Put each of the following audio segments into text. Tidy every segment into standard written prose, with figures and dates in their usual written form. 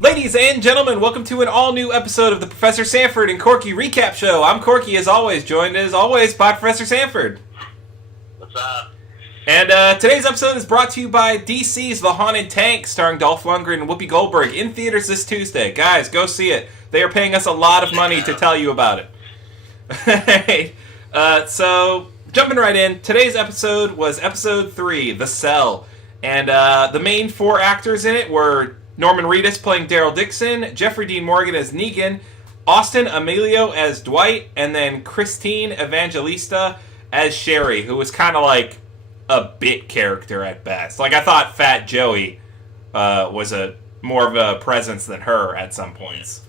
Ladies and gentlemen, welcome to an all-new episode of the Professor Sanford and Corky Recap Show. I'm Corky, as always, joined as always by Professor Sanford. What's up? And today's episode is brought to you by DC's The Haunted Tank, starring Dolph Lundgren and Whoopi Goldberg, in theaters this Tuesday. Guys, go see it. They are paying us a lot of money to tell you about it. So, jumping right in, today's episode was episode 3, The Cell. And the main 4 actors in it were Norman Reedus playing Daryl Dixon, Jeffrey Dean Morgan as Negan, Austin Amelio as Dwight, and then Christine Evangelista as Sherry, who was kind of like a bit character at best. Like, I thought Fat Joey was a more of a presence than her at some points.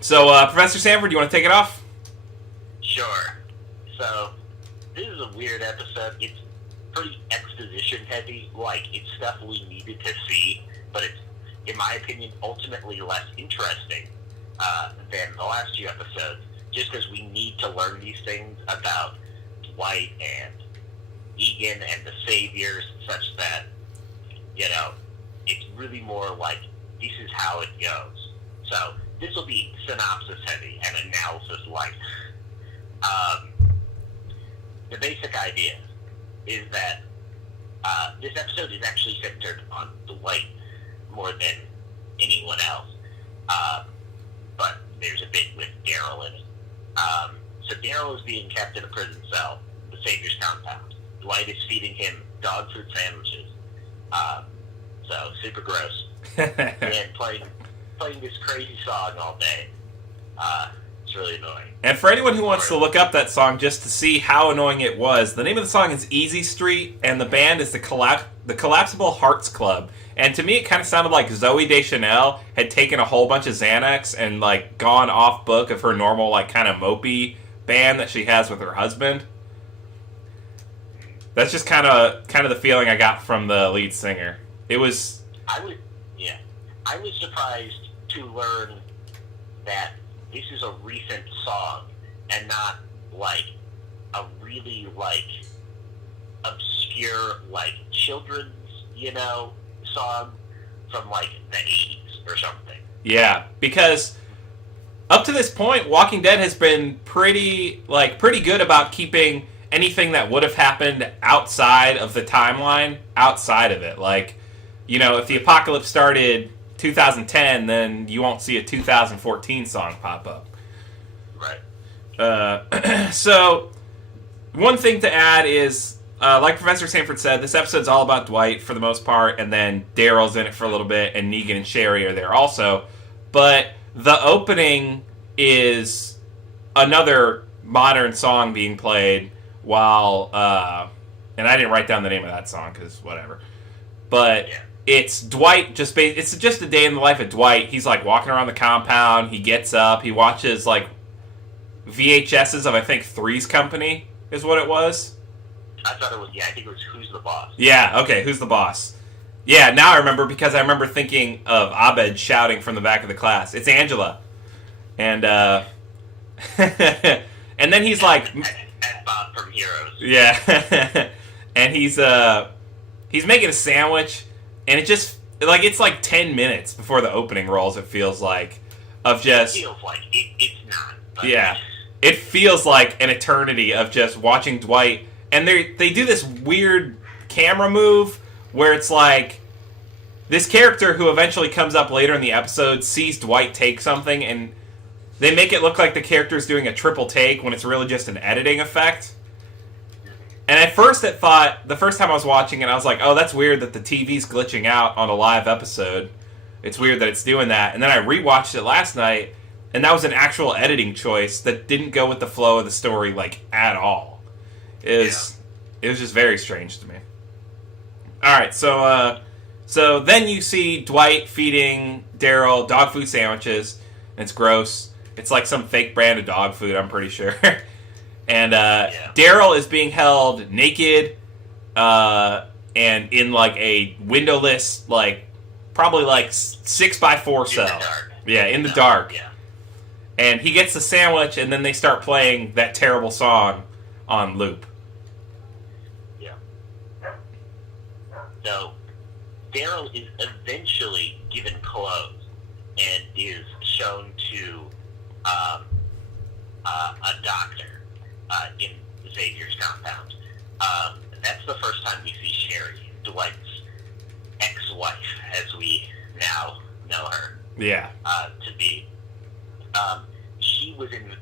So, Professor Sanford, you want to take it off? Sure. So, this is a weird episode. It's pretty exposition heavy. Like, it's stuff we needed to see, but it's, in my opinion, ultimately less interesting than the last 2 episodes, just because we need to learn these things about Dwight and Negan and the Saviors, such that, you know, it's really more like, this is how it goes. So, this will be synopsis heavy and analysis light. The basic idea is that this episode is actually centered on Dwight more than anyone else. But there's a bit with Daryl in it. So Daryl is being kept in a prison cell, the Savior's compound. Dwight is feeding him dog food sandwiches. So super gross. And playing this crazy song all day. It's really annoying. And for anyone who wants to look up that song just to see how annoying it was, the name of the song is Easy Street, and the band is the Collapsible Hearts Club. And to me, it kind of sounded like Zooey Deschanel had taken a whole bunch of Xanax and like gone off book of her normal like kind of mopey band that she has with her husband. That's just kind of the feeling I got from the lead singer. It was. I was surprised to learn that this is a recent song and not like a really like obscure like children's, song from like the 80s or something. Yeah, because up to this point, Walking Dead has been pretty good about keeping anything that would have happened outside of the timeline outside of it. Like, if the apocalypse started 2010, then you won't see a 2014 song pop up. Right. So, one thing to add is, like Professor Sanford said, this episode's all about Dwight for the most part, and then Daryl's in it for a little bit, and Negan and Sherry are there also. But the opening is another modern song being played while, and I didn't write down the name of that song because whatever. But yeah. It's Dwight, it's just a day in the life of Dwight. He's like walking around the compound, he gets up, he watches like VHSs of I think Three's Company is what it was. I thought it was, I think it was Who's the Boss. Yeah, okay, Who's the Boss? Yeah, now I remember because I remember thinking of Abed shouting from the back of the class, "It's Angela." And and then he's like... And Bob from Heroes. Yeah. And he's making a sandwich, and it just, like, it's like 10 minutes before the opening rolls, it feels like, of just... It feels like, it's not. But yeah. It feels like an eternity of just watching Dwight, and they do this weird camera move where it's like, this character who eventually comes up later in the episode sees Dwight take something, and they make it look like the character's doing a triple take when it's really just an editing effect. And at first the first time I was watching it, I was like, oh, that's weird that the TV's glitching out on a live episode. It's weird that it's doing that. And then I rewatched it last night, and that was an actual editing choice that didn't go with the flow of the story, like, at all. It was just very strange to me. Alright, so then you see Dwight feeding Daryl dog food sandwiches, and it's gross. It's like some fake brand of dog food, I'm pretty sure. And Daryl is being held naked and in like a windowless, like probably like 6x4 cell. Yeah, in the dark. Yeah. And he gets the sandwich, and then they start playing that terrible song on loop. Yeah. So Daryl is eventually given clothes, Yeah. To be. She was in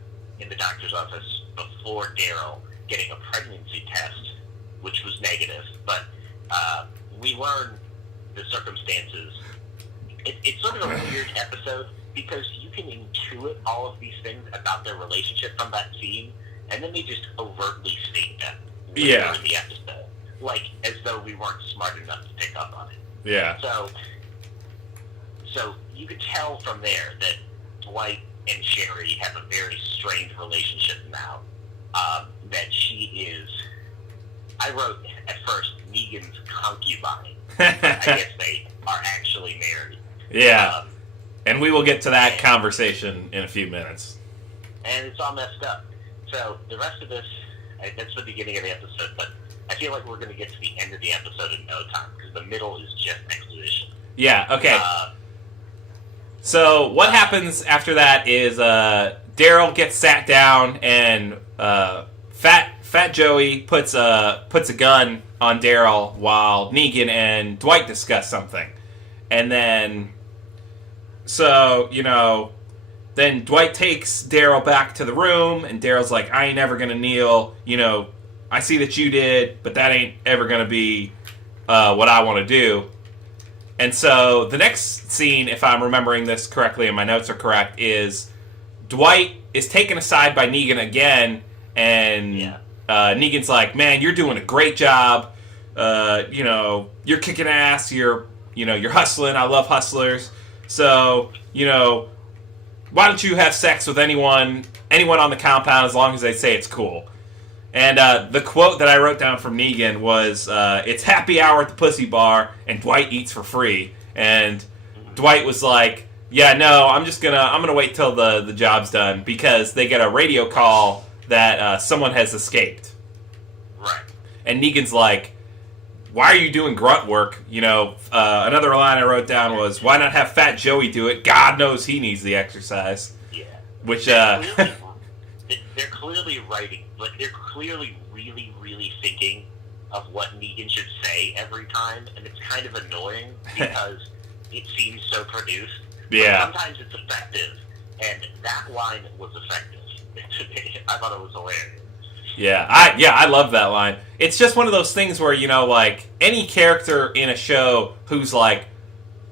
the doctor's office before Daryl getting a pregnancy test, which was negative, but we learn the circumstances. It's sort of a weird episode because you can intuit all of these things about their relationship from that scene, and then they just overtly state them later in the episode, like as though we weren't smart enough to pick up on it. Yeah. So you could tell from there that Dwight and Sherry have a very strained relationship now. That she is, I wrote at first, Negan's concubine. I guess they are actually married. Yeah. And we will get to that conversation in a few minutes. And it's all messed up. So the rest of this, that's the beginning of the episode, but I feel like we're going to get to the end of the episode in no time, because the middle is just exposition. Yeah, okay. So what happens after that is Daryl gets sat down, and Fat Joey puts a gun on Daryl while Negan and Dwight discuss something. And then, so, then Dwight takes Daryl back to the room, and Daryl's like, I ain't never gonna kneel, I see that you did, but that ain't ever gonna be what I want to do. And so the next scene, if I'm remembering this correctly and my notes are correct, is Dwight is taken aside by Negan again, and Negan's like, man, you're doing a great job, you're kicking ass, you're hustling, I love hustlers, so, why don't you have sex with anyone on the compound as long as they say it's cool? And the quote that I wrote down from Negan was, it's happy hour at the pussy bar, and Dwight eats for free. And Dwight was like, yeah, no, I'm gonna wait till the job's done, because they get a radio call that someone has escaped. Right. And Negan's like, why are you doing grunt work? Another line I wrote down was, why not have Fat Joey do it? God knows he needs the exercise. Yeah. Which, they're clearly writing, like, they're clearly really, really thinking of what Negan should say every time, and it's kind of annoying because it seems so produced. Yeah. But sometimes it's effective, and that line was effective. I thought it was hilarious. Yeah, I love that line. It's just one of those things where, like, any character in a show who's, like,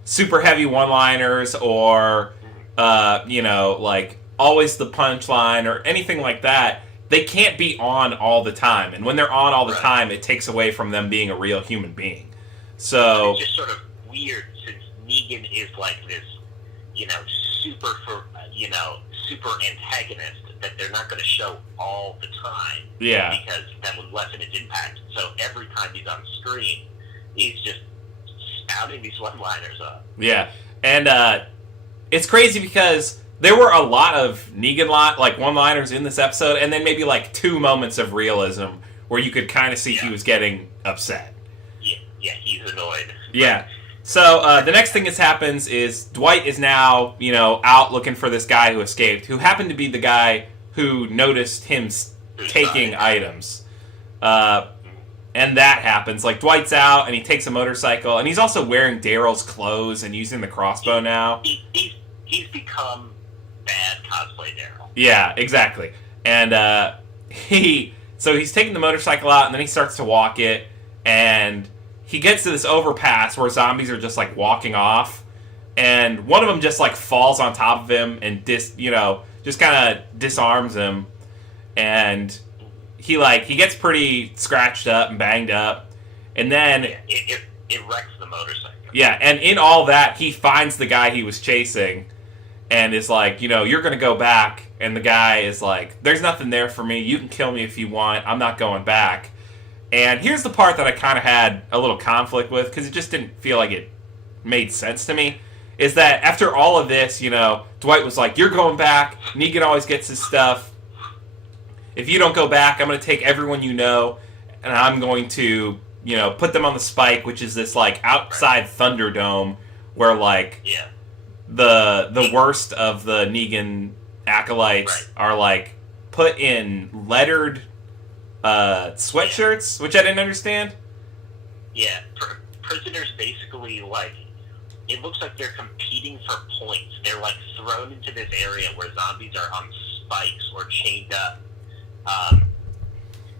super heavy one-liners or, like, always the punchline or anything like that, they can't be on all the time. And when they're on all the time, it takes away from them being a real human being. So it's just sort of weird since Negan is like this, super antagonist that they're not going to show all the time. Yeah. Because that would lessen its impact. So every time he's on screen, he's just spouting these one-liners up. Yeah. And it's crazy because there were a lot of Negan one-liners in this episode, and then maybe like 2 moments of realism where you could kind of see he was getting upset. Yeah, he's annoyed. Yeah. So the next thing that happens is Dwight is now, out looking for this guy who escaped, who happened to be the guy who noticed him taking items. And that happens. Like, Dwight's out, and he takes a motorcycle, and he's also wearing Daryl's clothes and using the crossbow now. He's become bad cosplay Daryl. Yeah, exactly. And he's taking the motorcycle out, and then he starts to walk it, and he gets to this overpass where zombies are just, like, walking off, and one of them just, like, falls on top of him and just kind of disarms him, and he gets pretty scratched up and banged up, and then it wrecks the motorcycle. Yeah, and in all that, he finds the guy he was chasing, and is like, you're gonna go back, and the guy is like, there's nothing there for me, you can kill me if you want, I'm not going back. And here's the part that I kind of had a little conflict with, because it just didn't feel like it made sense to me, is that after all of this, Dwight was like, you're going back, Negan always gets his stuff, if you don't go back, I'm going to take everyone you know, and I'm going to, put them on the Spike, which is this, like, outside Thunderdome, where, like, the worst of the Negan acolytes are, like, put in lettered sweatshirts, which I didn't understand. Yeah, prisoners basically, like, it looks like they're competing for points. They're like thrown into this area where zombies are on spikes or chained up,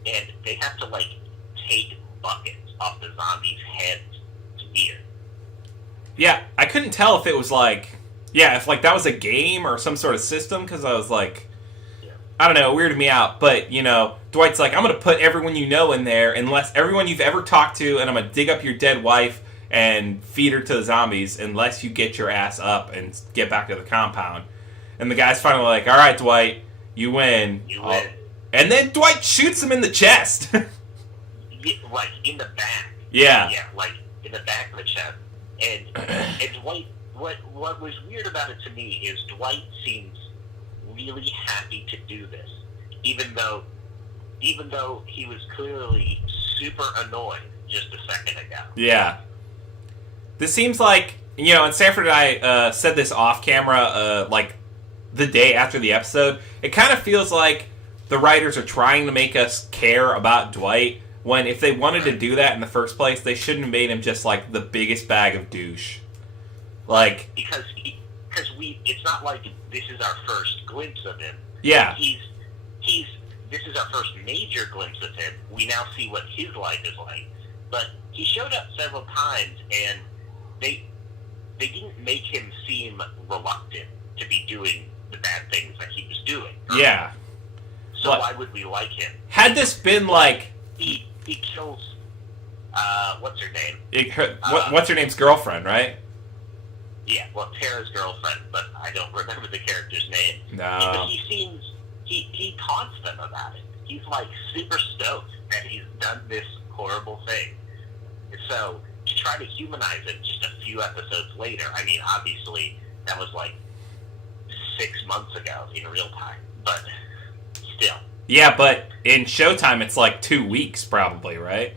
and they have to like take buckets off the zombies' heads to eat. Yeah, I couldn't tell if it was like, if like that was a game or some sort of system, because I was like, I don't know, it weirded me out. But, Dwight's like, I'm going to put everyone you know in there, unless everyone you've ever talked to, and I'm going to dig up your dead wife and feed her to the zombies, unless you get your ass up and get back to the compound. And the guy's finally like, all right, Dwight, you win. You win. And then Dwight shoots him in the chest. Like, in the back. Yeah. Yeah, like, in the back of the chest. And Dwight, what was weird about it to me is Dwight seems really happy to do this, even though he was clearly super annoyed just a second ago. Yeah. This seems like, and Sanford and I said this off camera, like, the day after the episode. It kind of feels like the writers are trying to make us care about Dwight, when if they wanted to do that in the first place, they shouldn't have made him just, like, the biggest bag of douche. Like... Because it's not like this is our first glimpse of him. Yeah. This is our first major glimpse of him. We now see what his life is like. But he showed up several times, and they didn't make him seem reluctant to be doing the bad things that he was doing. Yeah. So why would we like him? Had this been like... He kills, what's her name? What's her name's girlfriend, right? Yeah, well, Tara's girlfriend, but I don't remember the character's name. No. But he taunts them about it. He's, like, super stoked that he's done this horrible thing. And so, to try to humanize it just a few episodes later, I mean, obviously, that was, like, 6 months ago in real time, but still. Yeah, but in Showtime, it's like 2 weeks, probably, right?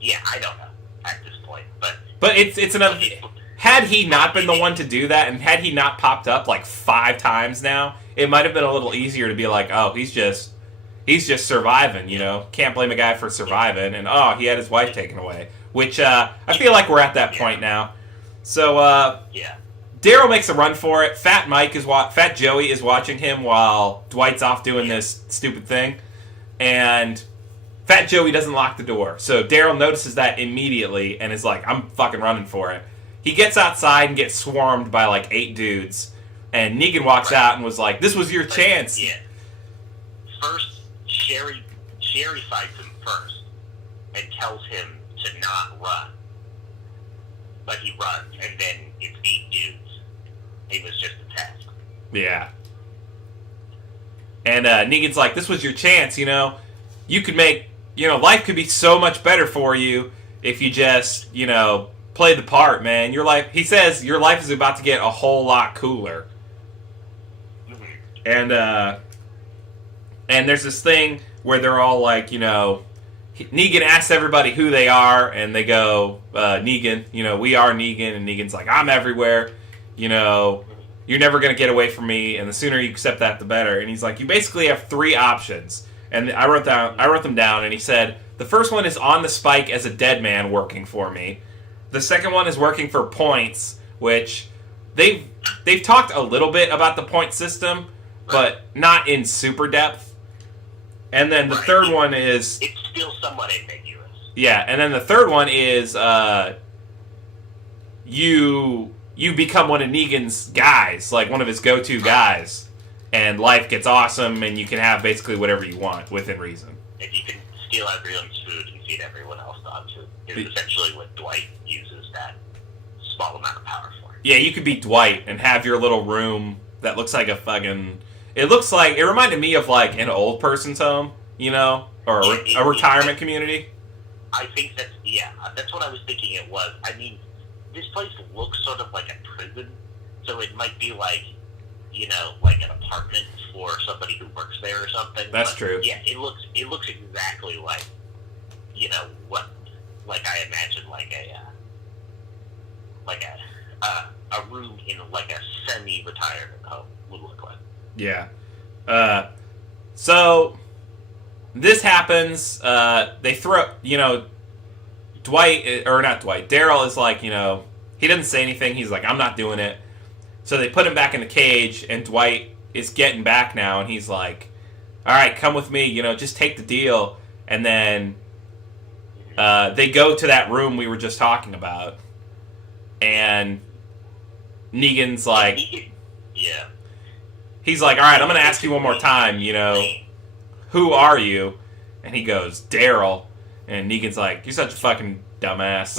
Yeah, I don't know at this point, but it's another. Had he not been the one to do that, and had he not popped up like 5 times now, it might have been a little easier to be like, oh, he's just surviving, Can't blame a guy for surviving, and he had his wife taken away, which I feel like we're at that point now. So yeah. Daryl makes a run for it. Fat Joey is watching him while Dwight's off doing this stupid thing. And Fat Joey doesn't lock the door. So Daryl notices that immediately and is like, I'm fucking running for it. He gets outside and gets swarmed by like 8 dudes. And Negan walks out and was like, this was your chance. Yeah. First, Sherry fights him first and tells him to not run. But he runs, and then it's 8 dudes. It was just a test. Yeah. And Negan's like, this was your chance, You could make, life could be so much better for you if you just, play the part, man. He says, your life is about to get a whole lot cooler. Mm-hmm. And there's this thing where they're all like, Negan asks everybody who they are, and they go, Negan, we are Negan, and Negan's like, I'm everywhere, you're never going to get away from me, and the sooner you accept that, the better. And he's like, you basically have 3 options. And I wrote them down, and he said, the first one is on the spike as a dead man working for me. The second one is working for points, which they've talked a little bit about the point system, but not in super depth. And then the third one is... It's still somewhat ambiguous. Yeah, and then the third one is you become one of Negan's guys, like one of his go-to guys, and life gets awesome, and you can have basically whatever you want within reason. And you can steal everyone's food and feed everyone else dog food. It's essentially what Dwight uses that small amount of power for. Yeah, you could be Dwight and have your little room that looks like a fucking... It reminded me of like an old person's home, or a retirement community. I think that's what I was thinking it was. I mean, this place looks sort of like a prison, so it might be like, like an apartment for somebody who works there or something. That's true. Yeah, it looks exactly like, what, like I imagine a room in like a semi-retirement home would look like. Yeah. So this happens. They throw, Daryl is like, he doesn't say anything. He's like, I'm not doing it. So they put him back in the cage, and Dwight is getting back now, and he's like, all right, come with me, just take the deal. And then they go to that room we were just talking about, and Negan's like, yeah. He's like, all right, I'm going to ask you one more time, who are you? And he goes, Daryl. And Negan's like, you're such a fucking dumbass.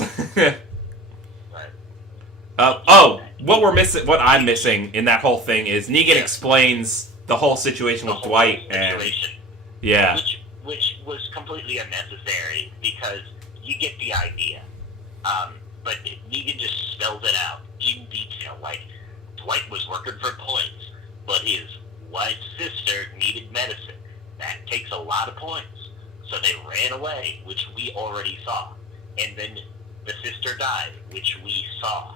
What I'm missing in that whole thing is Negan explains the whole situation with Dwight. Yeah. Which was completely unnecessary because you get the idea. But Negan just spelled it out in detail. Like, Dwight was working for points, but his wife's sister needed medicine. That takes a lot of points. So they ran away, which we already saw. And then the sister died, which we saw.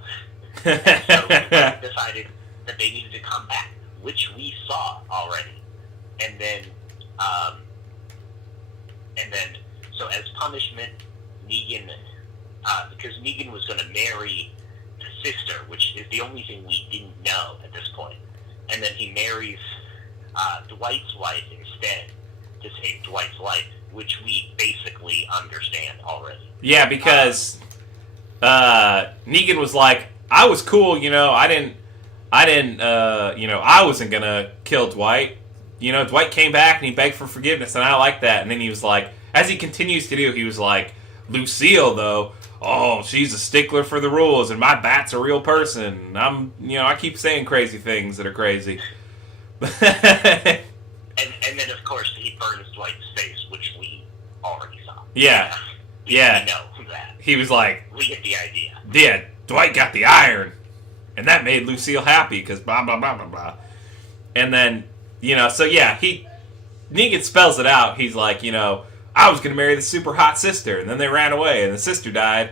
And so Dwight decided that they needed to come back, which we saw already. And then, so as punishment, Negan, because Negan was going to marry the sister, which is the only thing we didn't know at this point. And then he marries Dwight's wife instead to save Dwight's life, which we basically understand already. Yeah, because Negan was like, I was cool, I wasn't gonna kill Dwight. Dwight came back and he begged for forgiveness, and I like that. And then he was like, as he continues to do, he was like, Lucille, though, oh, she's a stickler for the rules, and my bat's a real person. I keep saying crazy things that are crazy. and then, of course, he burns Dwight's face, which we already saw. Yeah. Yeah. We know that. He was like, we get the idea. Yeah, Dwight got the iron. And that made Lucille happy, because blah, blah, blah, blah, blah. And then, Negan spells it out. He's like, I was going to marry the super hot sister, and then they ran away, and the sister died.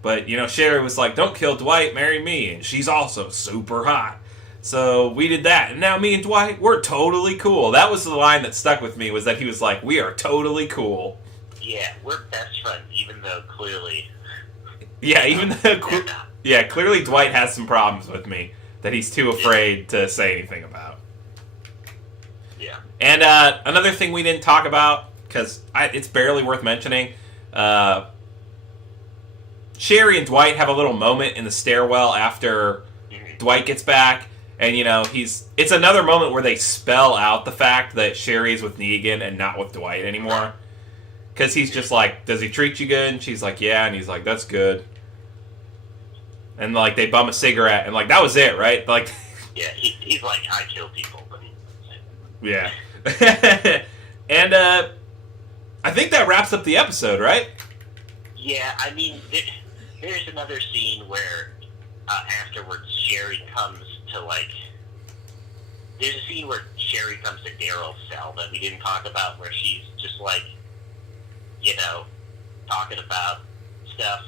But, Sherry was like, don't kill Dwight, marry me, and she's also super hot. So we did that, and now me and Dwight, we're totally cool. That was the line that stuck with me, was that he was like, we are totally cool. Yeah, we're best friends, even though clearly... Clearly Dwight has some problems with me that he's too afraid to say anything about. Yeah. And another thing we didn't talk about, because it's barely worth mentioning, Sherry and Dwight have a little moment in the stairwell after Dwight gets back, and it's another moment where they spell out the fact that Sherry's with Negan and not with Dwight anymore. Because he's just like, does he treat you good? And she's like, yeah, and he's like, that's good. And like they bum a cigarette, and like that was it, right? Like, yeah, he's like, I kill people, but yeah. And I think that wraps up the episode, right? Yeah, I mean, there's another scene where afterwards Sherry comes to like. There's a scene where Sherry comes to Daryl's cell that we didn't talk about, where she's just like, talking about stuff.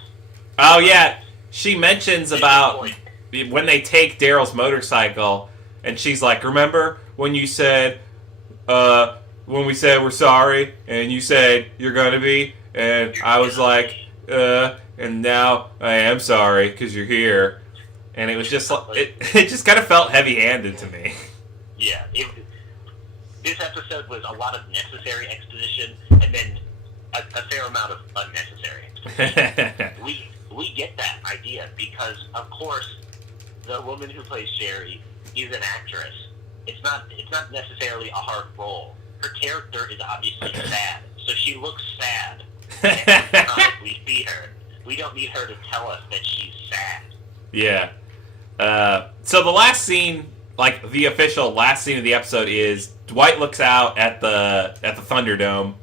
Oh yeah. She mentions about when they take Daryl's motorcycle, and she's like, remember when you said, when we said we're sorry, and you said you're gonna be, and I was like, and now I am sorry because you're here. And it was just, it just kind of felt heavy-handed to me. Yeah, this episode was a lot of necessary exposition, and then a fair amount of unnecessary exposition. We get that idea because, of course, the woman who plays Sherry is an actress. It's not necessarily a hard role. Her character is obviously sad, so she looks sad. Every time we see her, we don't need her to tell us that she's sad. Yeah. So the last scene, like the official last scene of the episode, is Dwight looks out at the Thunderdome,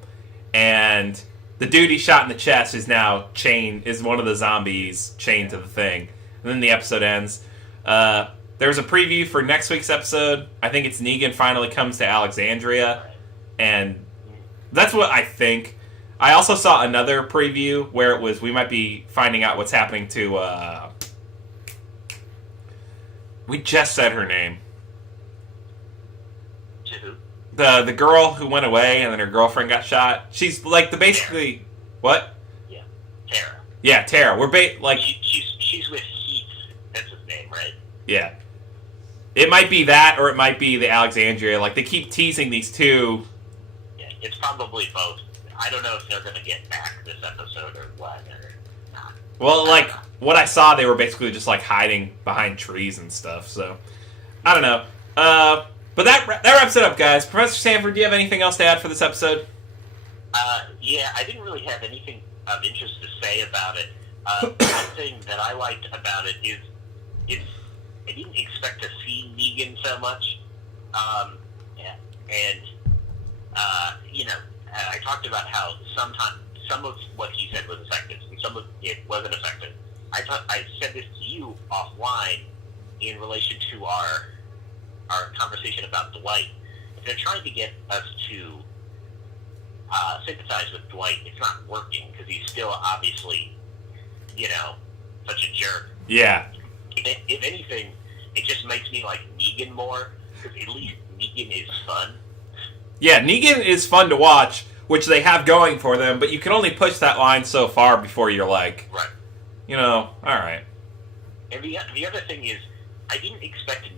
and the dude he shot in the chest is now is one of the zombies chained to the thing. And then the episode ends. There's a preview for next week's episode. I think it's Negan finally comes to Alexandria, and that's what I think. I also saw another preview where it was we might be finding out what's happening to we just said her name. To who? The girl who went away and then her girlfriend got shot. She's like the basically Tara. what? Yeah, Tara. Yeah, Tara. We're she's with Heath Yeah. It might be that, or it might be the Alexandria. Like, they keep teasing these two. Yeah, it's probably both. I don't know if they're going to get back this episode or what, or not. Well, like, what I saw, they were basically just, like, hiding behind trees and stuff, so... I don't know. But that wraps it up, guys. Professor Sanford, do you have anything else to add for this episode? Yeah, I didn't really have anything of interest to say about it. One thing that I liked about it is I didn't expect to see Negan so much. I talked about how sometimes some of what he said was effective and some of it wasn't effective. I said this to you offline in relation to our conversation about Dwight. If they're trying to get us to sympathize with Dwight, it's not working because he's still obviously, such a jerk. Yeah. If anything, it just makes me like Negan more, because at least Negan is fun. Yeah, Negan is fun to watch, which they have going for them, but you can only push that line so far before you're like, right. Alright. And the other thing is, I didn't expect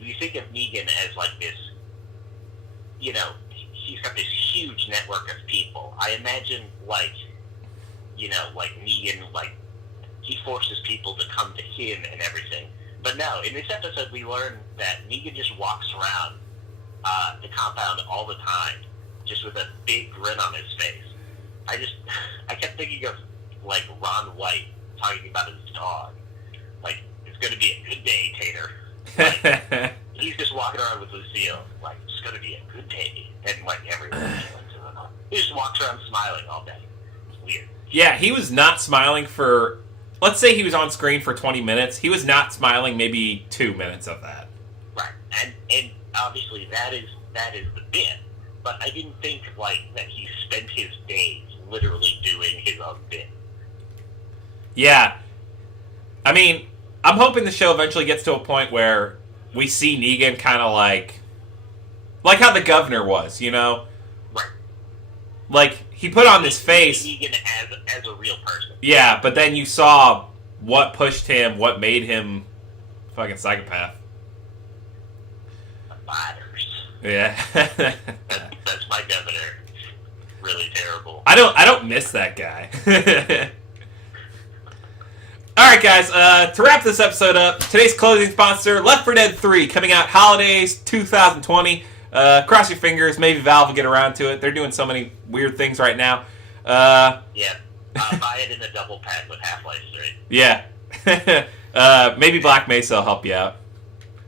you think of Negan as like this, he's got this huge network of people. I imagine like Negan, like, he forces people to come to him and everything. But no, in this episode we learn that Negan just walks around the compound all the time, just with a big grin on his face. I kept thinking of, like, Ron White talking about his dog. Like, it's going to be a good day, Tater. Like, he's just walking around with Lucille, like, it's going to be a good day. And, like, everyone, he just walks around smiling all day. It's weird. Yeah, he was not smiling for... Let's say he was on screen for 20 minutes. He was not smiling maybe 2 minutes of that. Right. And obviously that is the bit. But I didn't think, like, that he spent his days literally doing his own bit. Yeah. I mean, I'm hoping the show eventually gets to a point where we see Negan kind of like how the governor was, Right. Like, he put on this face. Negan as a real person. Yeah, but then you saw what pushed him, what made him fucking psychopath. The fighters. Yeah. That's my governor. Really terrible. I don't miss that guy. Alright, guys, to wrap this episode up, today's closing sponsor, Left 4 Dead 3, coming out holidays 2020. Cross your fingers, maybe Valve will get around to it. They're doing so many weird things right now. Yeah. Buy it in a double pack with Half-Life 3. Yeah. Maybe Black Mesa will help you out.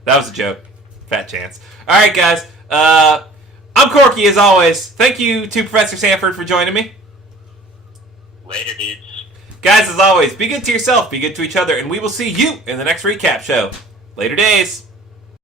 That was a joke. Fat chance. Alright, guys. I'm Corky, as always. Thank you to Professor Sanford for joining me. Later, dudes. Guys, as always, be good to yourself, be good to each other, and we will see you in the next recap show. Later days.